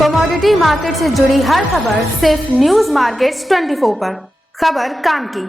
Commodity market से जुड़ी हर खबर सिर्फ न्यूज मार्केट्स 24 पर। खबर काम की।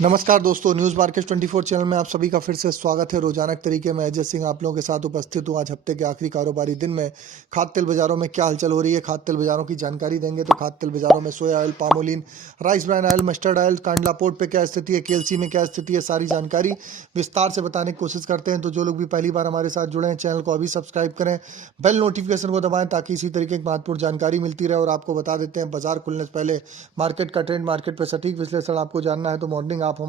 नमस्कार दोस्तों, न्यूज़ मार्केट 24 चैनल में आप सभी का फिर से स्वागत है। रोजाना के तरीके में अजय सिंह आप लोगों के साथ उपस्थित हूँ। आज हफ्ते के आखिरी कारोबारी दिन में खाद्य तेल बाजारों में क्या हलचल हो रही है, खाद्य तेल बाजारों की जानकारी देंगे। तो खाद्य तेल बाजारों में सोया oil, palmolein, rice bran oil, mustard oil, Kandla port पे क्या स्थिति है, केएलसी में क्या स्थिति है, सारी जानकारी विस्तार से बताने की कोशिश करते हैं। तो जो लोग भी पहली बार हमारे साथ जुड़े हैं, चैनल को अभी सब्सक्राइब करें, बेल नोटिफिकेशन को दबाएं ताकि इसी तरीके की महत्वपूर्ण जानकारी मिलती रहे। और आपको बता देते हैं, बाजार खुलने से पहले मार्केट का ट्रेंड, मार्केट पर सटीक विश्लेषण आपको जानना है तो मॉर्निंग का आप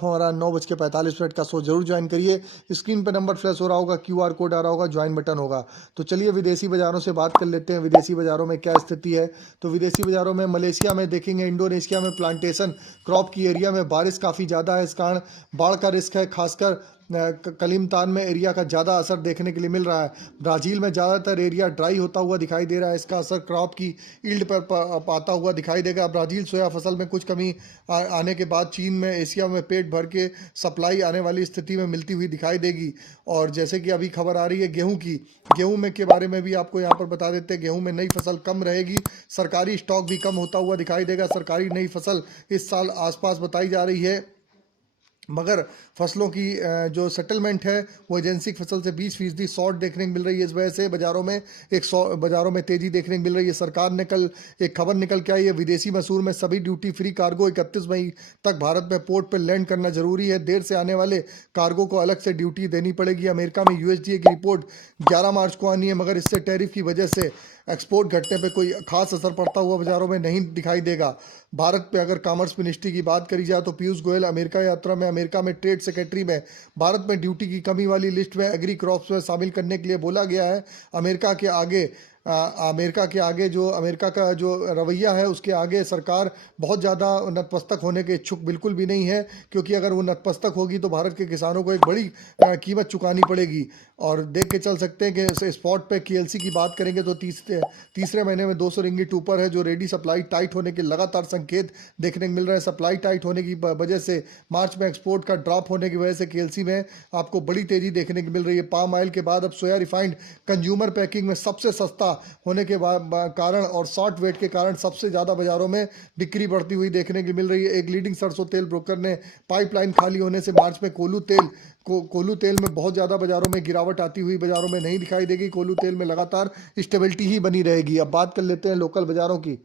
हमारा 9:45 का शो जरूर ज्वाइन करिए। स्क्रीन पर नंबर फ्लैश हो रहा होगा, क्यूआर कोड आ रहा होगा, ज्वाइन बटन होगा। तो चलिए विदेशी बाजारों से बात कर लेते हैं। विदेशी बाजारों में क्या स्थिति है, तो विदेशी बाजारों में मलेशिया में देखेंगे, इंडोनेशिया में प्लांटेशन क्रॉप की एरिया में बारिश काफ़ी ज़्यादा है, इस कारण बाढ़ का रिस्क है। खासकर कलिमतान में एरिया का ज़्यादा असर देखने के लिए मिल रहा है। ब्राज़ील में ज़्यादातर एरिया ड्राई होता हुआ दिखाई दे रहा है, इसका असर क्रॉप की ईल्ड पर पाता हुआ दिखाई देगा। ब्राज़ील सोया फसल में कुछ कमी आने के बाद चीन में, एशिया में पेट भर के सप्लाई आने वाली स्थिति में मिलती हुई दिखाई देगी। और जैसे कि अभी खबर आ रही है गेहूं में के बारे में भी आपको यहाँ पर बता देते हैं। गेहूं में नई फसल कम रहेगी, सरकारी स्टॉक भी कम होता हुआ दिखाई देगा। सरकारी नई फसल इस साल आसपास बताई जा रही है, मगर फसलों की जो सेटलमेंट है वो एजेंसी फसल से 20% शॉर्ट देखने को मिल रही है। इस वजह से बाजारों में तेजी देखने को मिल रही है। सरकार ने कल एक खबर निकल के आई है, विदेशी मसूर में सभी ड्यूटी फ्री कार्गो 31 मई तक भारत में पोर्ट पर लैंड करना जरूरी है। देर से आने वाले कार्गो को अलग से ड्यूटी देनी पड़ेगी। अमेरिका में यूएसडीए की रिपोर्ट 11 मार्च को आनी है, मगर इससे टैरिफ की वजह से एक्सपोर्ट घटने पे कोई खास असर पड़ता हुआ बाजारों में नहीं दिखाई देगा। भारत पे अगर कॉमर्स मिनिस्ट्री की बात करी जाए तो पीयूष गोयल अमेरिका यात्रा में, अमेरिका में ट्रेड सेक्रेटरी में भारत में ड्यूटी की कमी वाली लिस्ट में एग्री क्रॉप्स में शामिल करने के लिए बोला गया है। अमेरिका के आगे जो अमेरिका का जो रवैया है, उसके आगे सरकार बहुत ज़्यादा नतमस्तक होने के इच्छुक बिल्कुल भी नहीं है, क्योंकि अगर वो नतमस्तक होगी तो भारत के किसानों को एक बड़ी कीमत चुकानी पड़ेगी। और देख के चल सकते हैं कि स्पॉट पे केएलसी की बात करेंगे तो तीसरे महीने में 200 रिंगिट ऊपर है, जो रेडी सप्लाई टाइट होने के लगातार संकेत देखने को मिल रहे हैं। सप्लाई टाइट होने की वजह से मार्च में एक्सपोर्ट का ड्रॉप होने की वजह से केएलसी में आपको बड़ी तेजी देखने को मिल रही है। पाम ऑयल के बाद अब सोया रिफाइंड कंज्यूमर पैकिंग में सबसे सस्ता होने के कारण और शॉर्ट वेट के कारण सबसे ज़्यादा बाजारों में बिक्री बढ़ती हुई देखने को मिल रही है। एक लीडिंग सरसों तेल ब्रोकर ने पाइपलाइन खाली होने से मार्च में कोलू तेल में बहुत ज़्यादा बाजारों में गिरावट आती हुई बाजारों में नहीं दिखाई देगी। कोलू तेल में लगातार स्टेबिलिटी ही बनी रहेगी। अब बात कर लेते हैं लोकल बाजारों की।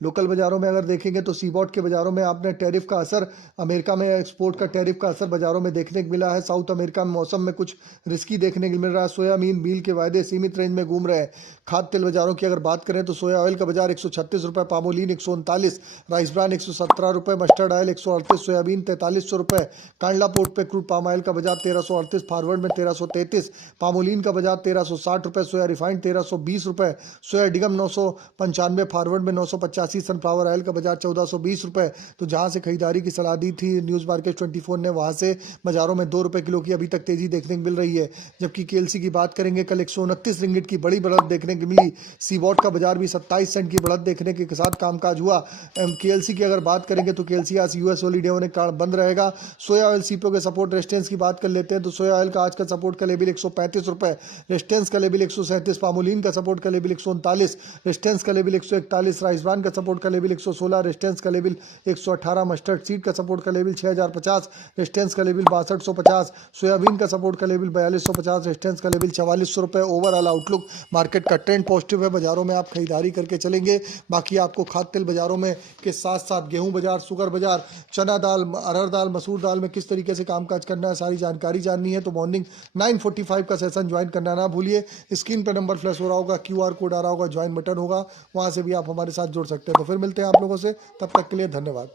लोकल बाजारों में अगर देखेंगे तो सीबॉट के बाजारों में आपने टैरिफ का असर, अमेरिका में एक्सपोर्ट का टैरिफ का असर बाजारों में देखने को मिला है। साउथ अमेरिका में मौसम में कुछ रिस्की देखने को मिल रहा है। सोयाबीन मील के वायदे सीमित रेंज में घूम रहे हैं। खाद्य तेल बाजारों की अगर बात करें तो सोया ऑयल का बाजार 136 रुपये, पामोलिन 139, राइस ब्रान 117 रुपये, मस्टर्ड ऑयल 138, सोयाबीन 4300 रुपये। कांडला पोर्ट पे क्रूड पाम ऑयल का बाजार 1338, फॉरवर्ड में 1333, पामोलिन का बाजार 1360 रुपये, सोया रिफाइंड 1320 रुपये, सोया डिगम 995, फॉरवर्ड में 950, सनफ्लावर ऑयल का बाजार 1420 रुपये। तो जहां से खरीदारी की सलाह दी थी न्यूज़ मार्केट 24 ने, वहां से बाजारों में 2 रुपये किलो की अभी तक तेजी देखने को मिल रही है। जबकि केएलसी की बात करेंगे, कल 129 रिंगिट की बड़ी बढ़त देखने को मिली। सीबॉट का बाजार भी 27 सेंट की बढ़त देखने के साथ कामकाज हुआ। केएलसी की अगर बात करेंगे तो केएलसी आज यूएस हॉलीडे होने के कारण बंद रहेगा। सोया ऑयल सीपीओ के सपोर्ट रेजिस्टेंस की बात कर लेते हैं तो सोया ऑयल का आज का सपोर्ट का लेवल 135 रुपये, रेजिस्टेंस का लेवल 137, पामोलिन का सपोर्ट का लेवल 139, रेजिस्टेंस का लेवल 141, राइस ब्रान का सपोर्ट का लेवल 116, रेजिस्टेंस का लेवल 118, मस्टर्ड सीड का सपोर्ट का लेवल 6050, रेजिस्टेंस का लेवल 6250, सोयाबीन का सपोर्ट का लेवल 4250, रेजिस्टेंस का लेवल 4400 रुपये। ओवरऑल आउटलुक मार्केट का ट्रेंड पॉजिटिव है। बाजारों में आप खरीदारी करके चलेंगे। बाकी आपको खाद्य तेल बाजारों में के साथ साथ गेहूं बाजार, शुगर बाजार, चना दाल, अरहर दाल, मसूर दाल में किस तरीके से कामकाज करना है, सारी जानकारी जाननी है तो मॉर्निंग 9:45 का सेशन ज्वाइन करना ना भूलिए। स्क्रीन पर नंबर फ्लैश हो रहा होगा, क्यूआर कोड आ रहा होगा, ज्वाइन बटन होगा, वहां से भी आप हमारे साथ जुड़ सकते हैं। तो फिर मिलते हैं आप लोगों से, तब तक के लिए धन्यवाद।